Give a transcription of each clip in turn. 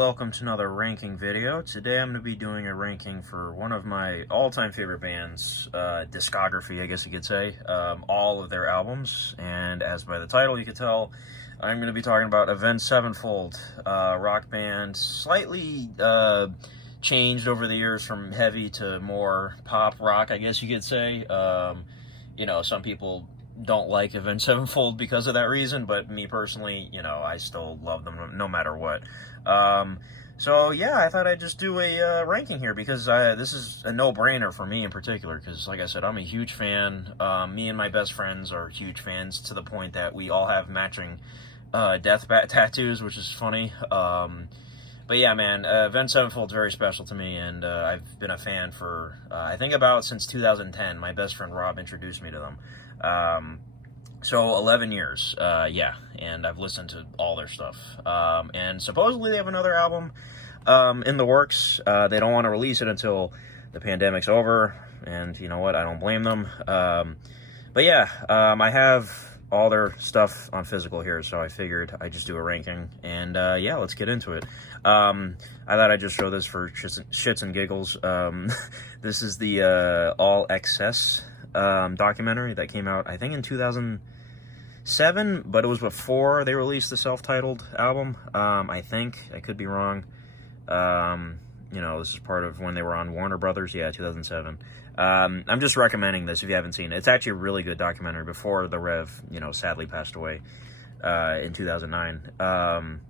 welcome to another ranking video. Today I'm going to be doing a ranking for one of my all-time favorite bands, discography, I guess you could say, all of their albums, and as by the title you could tell, I'm going to be talking about Avenged Sevenfold, rock band, slightly changed over the years from heavy to more pop rock, I guess you could say. Some people don't like Avenged Sevenfold because of that reason, but me personally, I still love them no matter what. So yeah, I thought I'd just do a ranking here because this is a no-brainer for me in particular because, like I said, I'm a huge fan. Me and my best friends are huge fans to the point that we all have matching death bat tattoos, which is funny. But yeah, man, Avenged Sevenfold's very special to me, and I've been a fan for, I think about since 2010. My best friend Rob introduced me to them. So 11 years, yeah, and I've listened to all their stuff. And supposedly they have another album in the works. They don't want to release it until the pandemic's over, and you know what, I don't blame them. But yeah, I have all their stuff on physical here, so I figured I'd just do a ranking, and yeah, let's get into it. I thought I'd just show this for shits and giggles. This is the All Excess documentary that came out, I think, in 2007, but it was before they released the self-titled album. I think, I could be wrong. This is part of when they were on Warner Brothers. Yeah, 2007. I'm just recommending this if you haven't seen it. It's actually a really good documentary before the Rev, sadly passed away in 2009.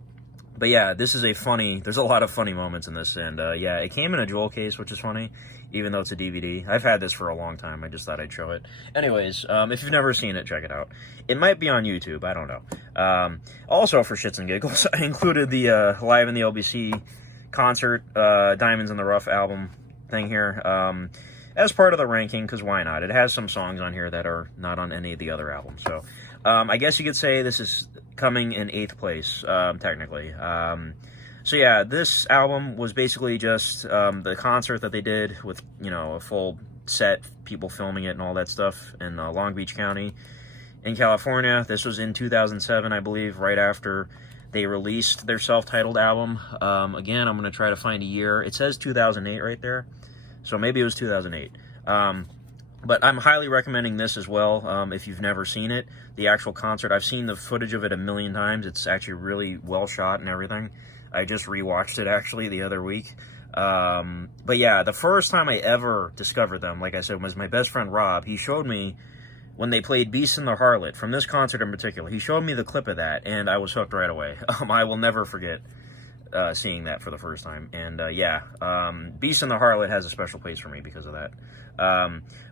But yeah, this is there's a lot of funny moments in this, and yeah, it came in a jewel case, which is funny, even though it's a DVD. I've had this for a long time, I just thought I'd show it. Anyways, if you've never seen it, check it out. It might be on YouTube, I don't know. Also, for shits and giggles, I included the Live in the LBC concert, Diamonds in the Rough album thing here, as part of the ranking, because why not? It has some songs on here that are not on any of the other albums, so I guess you could say this is coming in 8th place, technically. So yeah, this album was basically just the concert that they did with, a full set, people filming it and all that stuff in Long Beach County in California. This was in 2007, I believe, right after they released their self-titled album. Again, I'm going to try to find a year. It says 2008 right there, so maybe it was 2008. But I'm highly recommending this as well, if you've never seen it. The actual concert, I've seen the footage of it a million times. It's actually really well shot and everything. I just rewatched it, actually, the other week. But yeah, the first time I ever discovered them, like I said, was my best friend Rob. He showed me when they played Beast and the Harlot, from this concert in particular. He showed me the clip of that, and I was hooked right away. I will never forget seeing that for the first time. And yeah, Beast and the Harlot has a special place for me because of that.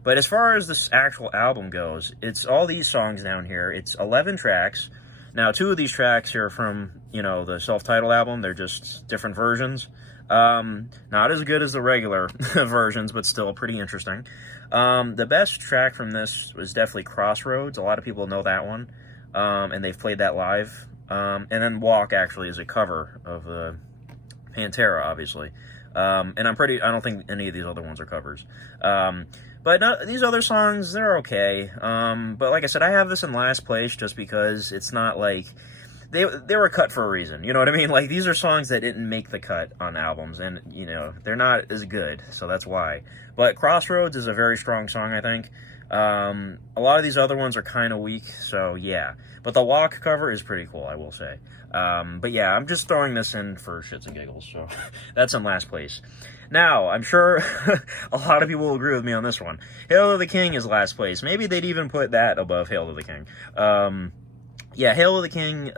But as far as this actual album goes, it's all these songs down here. It's 11 tracks. Now, 2 of these tracks are from, the self-titled album. They're just different versions. Not as good as the regular versions, but still pretty interesting. The best track from this was definitely Crossroads. A lot of people know that one, and they've played that live. And then Walk, actually, is a cover of Pantera, obviously. And I don't think any of these other ones are covers. But no, these other songs, they're okay. But like I said, I have this in last place just because it's not like they were cut for a reason. You know what I mean? Like, these are songs that didn't make the cut on albums, and they're not as good, so that's why. But Crossroads is a very strong song, I think. A lot of these other ones are kind of weak, so yeah. But the Walk cover is pretty cool, I will say. But yeah, I'm just throwing this in for shits and giggles, so that's in last place. Now, I'm sure a lot of people will agree with me on this one. Hail to the King is last place. Maybe they'd even put that above Hail to the King. Yeah, Hail to the King,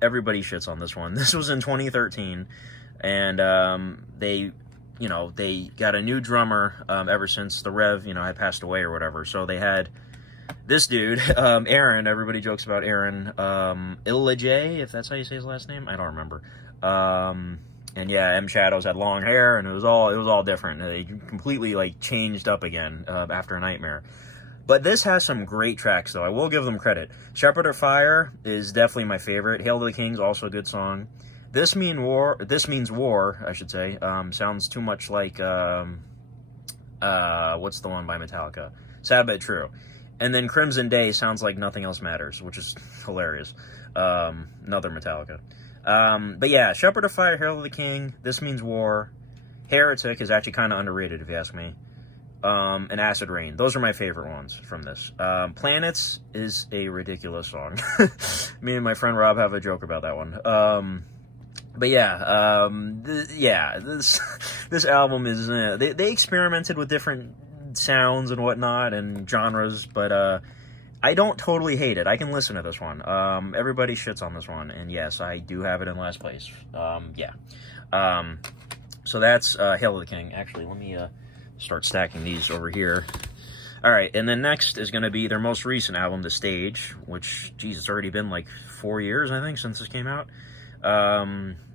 everybody shits on this one. This was in 2013, and they got a new drummer ever since the Rev, had passed away or whatever. So they had this dude, Aaron. Everybody jokes about Aaron Illajay, if that's how you say his last name. I don't remember. And yeah, M Shadows had long hair, and it was all different. They completely changed up again after Nightmare. But this has some great tracks, though. I will give them credit. Shepherd of Fire is definitely my favorite. Hail to the King's also a good song. This Means War, I should say. Sounds too much like what's the one by Metallica? Sad But True. And then Crimson Day sounds like Nothing Else Matters, which is hilarious. Another Metallica. But yeah, Shepherd of Fire, Hail of the King, This Means War, Heretic is actually kind of underrated if you ask me, and Acid Rain. Those are my favorite ones from this. Planets is a ridiculous song. Me and my friend Rob have a joke about that one. But yeah, this album is, they experimented with different sounds and whatnot and genres, but I don't totally hate it. I can listen to this one. Everybody shits on this one, and yes, I do have it in last place. So that's Hail of the King. Actually, let me start stacking these over here. All right, and then next is going to be their most recent album, The Stage, which, geez, it's already been like 4 years, I think, since this came out.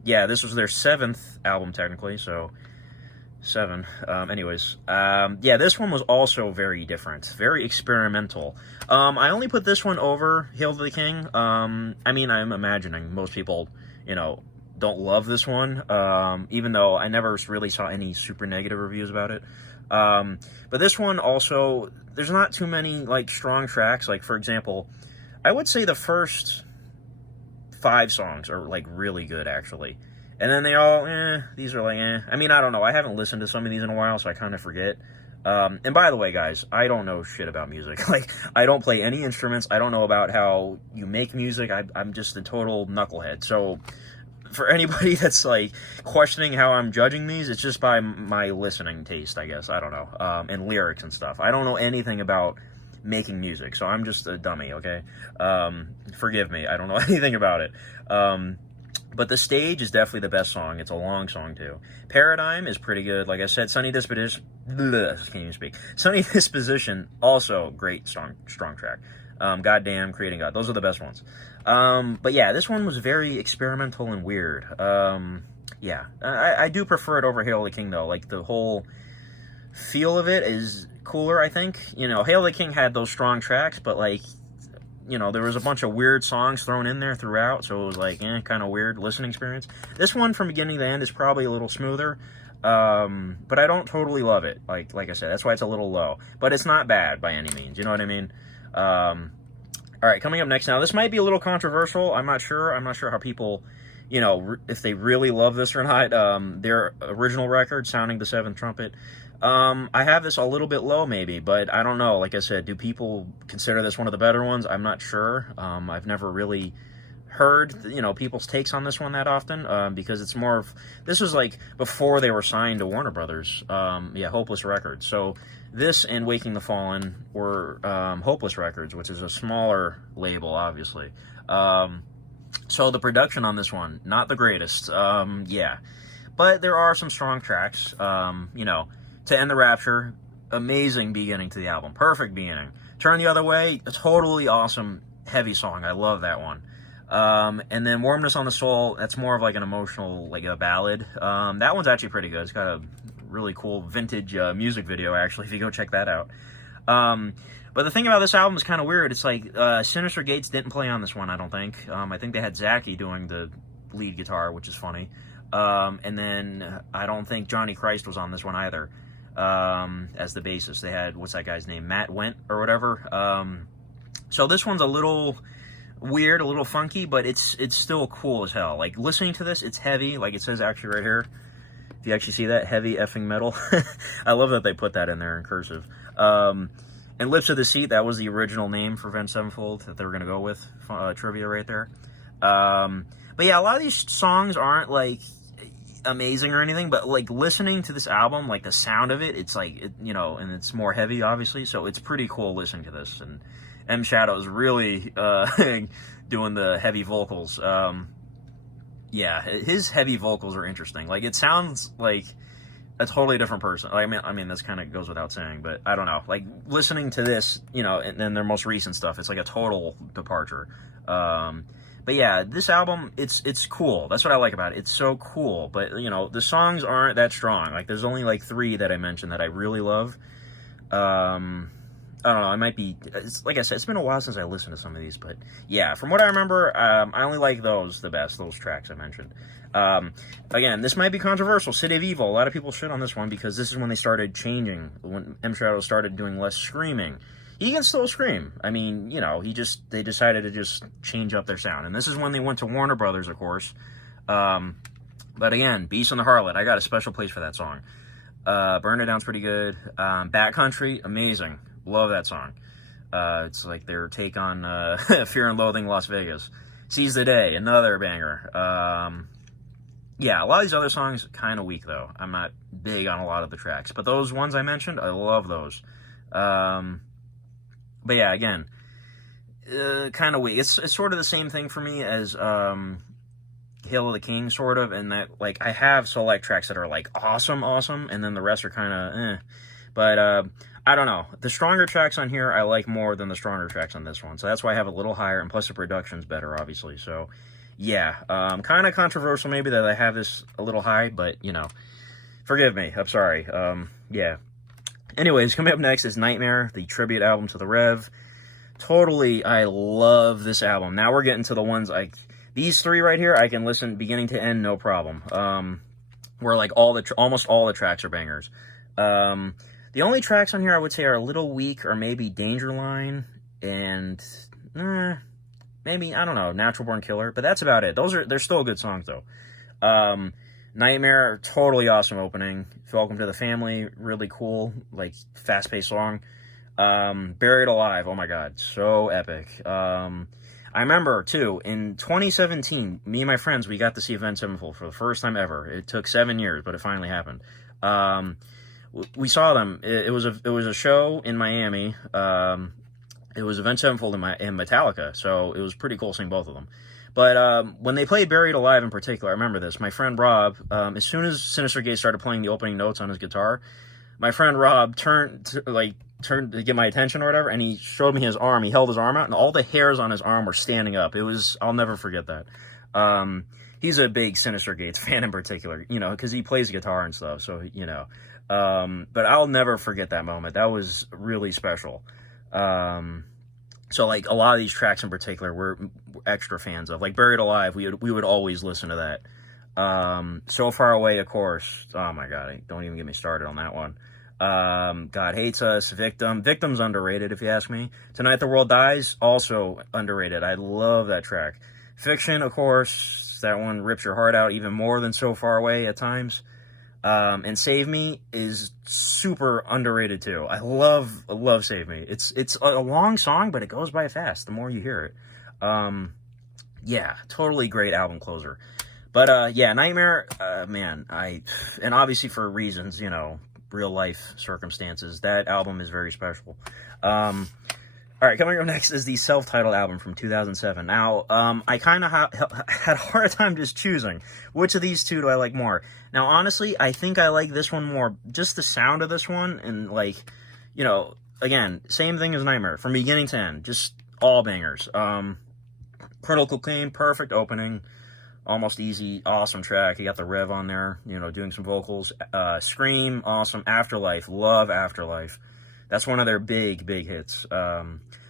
Yeah, this was their 7th album, technically, so 7. Yeah, this one was also very different, very experimental. I only put this one over Hail to the King. I mean, I'm imagining most people, don't love this one, even though I never really saw any super negative reviews about it. But this one also, there's not too many, like, strong tracks. Like, for example, I would say the first 5 songs are, like, really good, actually. And then they all, these are like, I mean, I don't know. I haven't listened to some of these in a while, so I kind of forget. And by the way, guys, I don't know shit about music. Like, I don't play any instruments. I don't know about how you make music. I'm just a total knucklehead. So for anybody that's, like, questioning how I'm judging these, it's just by my listening taste, I guess. I don't know. And lyrics and stuff. I don't know anything about making music, so I'm just a dummy, okay? Forgive me. I don't know anything about it. But The Stage is definitely the best song. It's a long song, too. Paradigm is pretty good. Like I said, Sunny Disposition... Can't even speak. Sunny Disposition, also great, strong track. Goddamn, Creating God. Those are the best ones. But yeah, this one was very experimental and weird. Yeah, I do prefer it over Hail of the King, though. Like, the whole feel of it is cooler, I think. Hail of the King had those strong tracks, but, like, there was a bunch of weird songs thrown in there throughout, so it was like, kind of weird listening experience. This one, from beginning to end, is probably a little smoother, but I don't totally love it. Like I said, that's why it's a little low. But it's not bad by any means, you know what I mean? All right, coming up next now, this might be a little controversial. I'm not sure how people, if they really love this or not. Their original record, Sounding the Seventh Trumpet. I have this a little bit low, maybe, but I don't know. Like I said, do people consider this one of the better ones? I'm not sure. I've never really heard, people's takes on this one that often, because it's more of, this was like before they were signed to Warner Brothers, Hopeless Records. So this and Waking the Fallen were Hopeless Records, which is a smaller label, obviously. So the production on this one, not the greatest, but there are some strong tracks, To End the Rapture, amazing beginning to the album. Perfect beginning. Turn the Other Way, a totally awesome, heavy song. I love that one. And then Warmness on the Soul, that's more of like an emotional, like a ballad. That one's actually pretty good. It's got a really cool vintage music video, actually, if you go check that out. But the thing about this album is kind of weird. It's like Sinister Gates didn't play on this one, I don't think. I think they had Zachy doing the lead guitar, which is funny. And then I don't think Johnny Christ was on this one either. As the bassist. They had, what's that guy's name? Matt Went or whatever. So this one's a little weird, a little funky, but it's still cool as hell. Like, listening to this, it's heavy, like it says actually right here. If you actually see that, heavy effing metal. I love that they put that in there in cursive. And Lips of the Seat, that was the original name for Avenged Sevenfold that they were going to go with. Trivia right there. But yeah, a lot of these songs aren't, like, amazing or anything, but, like, listening to this album, like, the sound of it, it's like, and it's more heavy, obviously, so it's pretty cool listening to this. And M. Shadow's really doing the heavy vocals. Yeah, his heavy vocals are interesting. Like, it sounds like a totally different person. I mean, this kind of goes without saying, but I don't know. Like, listening to this, and then their most recent stuff, it's like a total departure. But yeah, this album, it's cool. That's what I like about it. It's so cool. But, the songs aren't that strong. Like, there's only, like, 3 that I mentioned that I really love. I don't know, I might be, like I said, it's been a while since I listened to some of these, but yeah, from what I remember, I only like those the best, those tracks I mentioned. Again, this might be controversial. City of Evil, a lot of people shit on this one because this is when they started changing, when M. Shadow started doing less screaming. He can still scream. I mean, they decided to just change up their sound. And this is when they went to Warner Brothers, of course, But again, Beast and the Harlot, I got a special place for that song. Burn It Down's pretty good. Backcountry, amazing. Love that song. It's like their take on Fear and Loathing Las Vegas. Seize the Day, another banger. Yeah, a lot of these other songs, kind of weak, though. I'm not big on a lot of the tracks. But those ones I mentioned, I love those. But yeah, again, kind of weak. It's sort of the same thing for me as Hail of the King, sort of, in that, like, I have select tracks that are, like, awesome, and then the rest are kind of, eh. But, I don't know. The stronger tracks on here I like more than the stronger tracks on this one. So that's why I have it a little higher, and plus the production's better, obviously. So, yeah, kind of controversial maybe that I have this a little high, but, you know, forgive me. I'm sorry. Yeah. Anyways, coming up next is Nightmare, the tribute album to the Rev. Totally, I love this album. Now we're getting to the ones these three right here, I can listen beginning to end, no problem. Where like almost all the tracks are bangers. The only tracks on here I would say are a little weak, or maybe Danger Line and maybe, I don't know, Natural Born Killer, but that's about it. They're still good songs though. Nightmare, totally awesome opening. Welcome to the Family, really cool, like fast-paced song. Buried Alive, oh my god, so epic. I remember, too, in 2017, me and my friends, we got to see Avenged Sevenfold for the first time ever. It took 7 years, but it finally happened. We saw them. It was a show in Miami. It was Avenged Sevenfold and Metallica, so it was pretty cool seeing both of them. But when they played Buried Alive in particular, I remember this. My friend Rob, as soon as Sinister Gates started playing the opening notes on his guitar, my friend Rob turned to get my attention or whatever, and he showed me his arm. He held his arm out, and all the hairs on his arm were standing up. I'll never forget that. He's a big Sinister Gates fan in particular, you know, because he plays guitar and stuff, so, you know. But I'll never forget that moment. That was really special. So, like, a lot of these tracks in particular, we're extra fans of. Like, Buried Alive, we would always listen to that. So Far Away, of course. Oh, my God. Don't even get me started on that one. God Hates Us, Victim's underrated, if you ask me. Tonight the World Dies, also underrated. I love that track. Fiction, of course, that one rips your heart out even more than So Far Away at times. And Save Me is super underrated too. I love Save Me. It's a long song, but it goes by fast the more you hear it. Yeah, totally great album closer. But yeah, Nightmare, man, and obviously for reasons, you know, real life circumstances, that album is very special. All right, coming up next is the self-titled album from 2007. Now, I kind of had a hard time just choosing which of these two do I like more. Now, honestly, I think I like this one more, just the sound of this one, and like, you know, again, same thing as Nightmare, from beginning to end, just all bangers. Critical Clean, perfect opening. Almost Easy, awesome track. You got the Rev on there, you know, doing some vocals. Scream, awesome. Afterlife, love Afterlife. That's one of their big hits.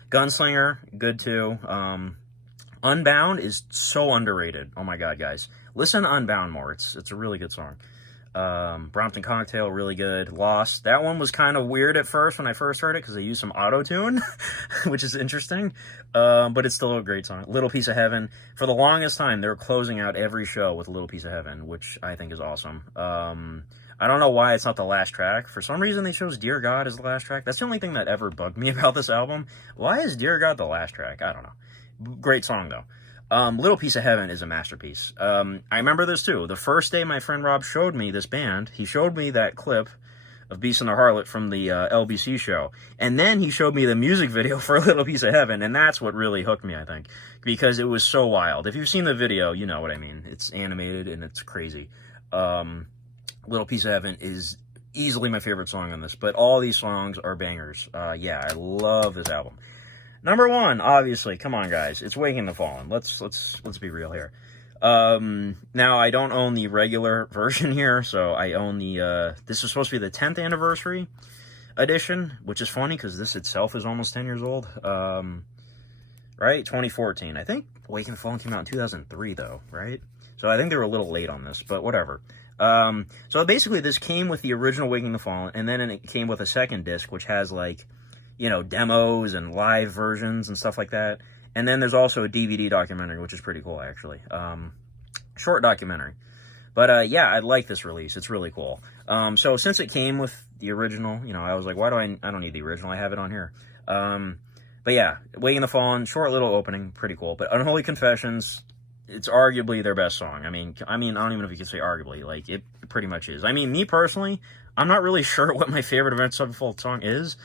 Gunslinger, good too. Unbound is so underrated. Oh my god, guys. Listen to Unbound more. It's a really good song. Brompton Cocktail, really good. Lost, that one was kind of weird at first when I first heard it because they used some auto-tune, which is interesting, but it's still a great song. Little Piece of Heaven, for the longest time, they were closing out every show with Little Piece of Heaven, which I think is awesome. I don't know why it's not the last track. For some reason, they chose Dear God as the last track. That's the only thing that ever bugged me about this album. Why is Dear God the last track? I don't know. Great song, though. Little Piece of Heaven is a masterpiece. I remember this too. The first day my friend Rob showed me this band, he showed me that clip of Beast and the Harlot from the LBC show. And then he showed me the music video for Little Piece of Heaven, and that's what really hooked me, I think. Because it was so wild. If you've seen the video, you know what I mean. It's animated and it's crazy. Little Piece of Heaven is easily my favorite song on this, but all these songs are bangers. Yeah, I love this album. Number one, obviously, come on guys, it's Waking the Fallen. Let's be real here. Now I don't own the regular version here, so I own the this is supposed to be the 10th anniversary edition, which is funny because this itself is almost 10 years old. Right, 2014. I think Waking the Fallen came out in 2003 though, right? So I think they were a little late on this, but whatever. So basically this came with the original Waking the Fallen, and then it came with a second disc which has, like, you know, demos and live versions and stuff like that. And then there's also a DVD documentary, which is pretty cool, actually. Short documentary. But yeah, I like this release. It's really cool. So since it came with the original, you know, I was like, why do I don't need the original. I have it on here. But yeah, Waking the Fallen, short little opening, pretty cool. But Unholy Confessions, it's arguably their best song. I mean, I don't even know if you can say arguably. Like, it pretty much is. I mean, me personally, I'm not really sure what my favorite Avenged Sevenfold song is.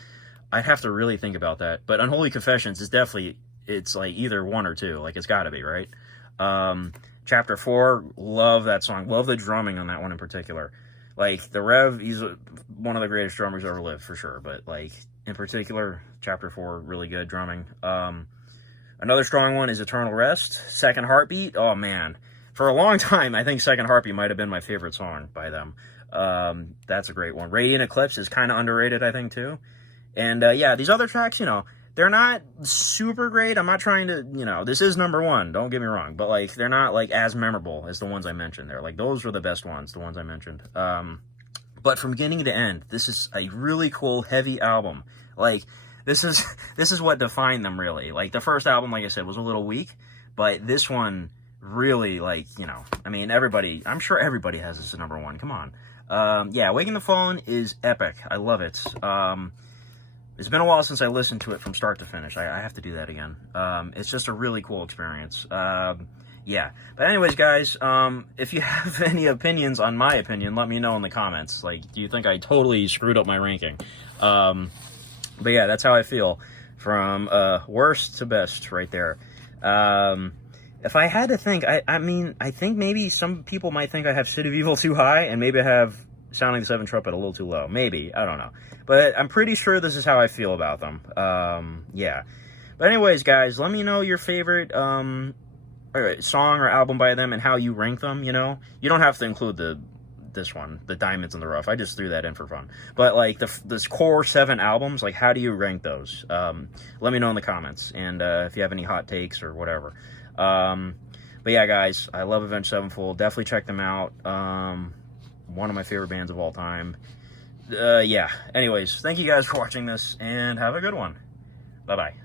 I'd have to really think about that. But Unholy Confessions is definitely, it's like either one or two. Like, it's got to be, right? Chapter 4, love that song. Love the drumming on that one in particular. Like, the Rev, he's one of the greatest drummers ever lived, for sure. But, like, in particular, Chapter 4, really good drumming. Another strong one is Eternal Rest. Second Heartbeat, oh, man. For a long time, I think Second Heartbeat might have been my favorite song by them. That's a great one. Radiant Eclipse is kind of underrated, I think, too. And, yeah, these other tracks, you know, they're not super great. I'm not trying to, you know, this is number one, don't get me wrong. But, like, they're not, like, as memorable as the ones I mentioned there. Like, those were the best ones, the ones I mentioned. But from beginning to end, this is a really cool, heavy album. Like, this is what defined them, really. Like, the first album, like I said, was a little weak. But this one really, like, you know, I mean, I'm sure everybody has this at number one. Come on. Yeah, Waking the Fallen is epic. I love it. It's been a while since I listened to it from start to finish. I have to do that again. It's just a really cool experience. Yeah. But anyways, guys, if you have any opinions on my opinion, let me know in the comments. Like, do you think I totally screwed up my ranking? But yeah, that's how I feel. From worst to best right there. If I had to think, I mean, I think maybe some people might think I have City of Evil too high, and maybe I have Sounding the Seventh Trumpet a little too low. Maybe. I don't know. But I'm pretty sure this is how I feel about them. Yeah. But anyways, guys, let me know your favorite song or album by them and how you rank them, you know? You don't have to include this one, the Diamonds in the Rough. I just threw that in for fun. But, like, this core 7 albums, like, how do you rank those? Let me know in the comments. And if you have any hot takes or whatever. But yeah, guys, I love Avenged Sevenfold. Definitely check them out. One of my favorite bands of all time. Yeah. Anyways, thank you guys for watching this, and have a good one. Bye-bye.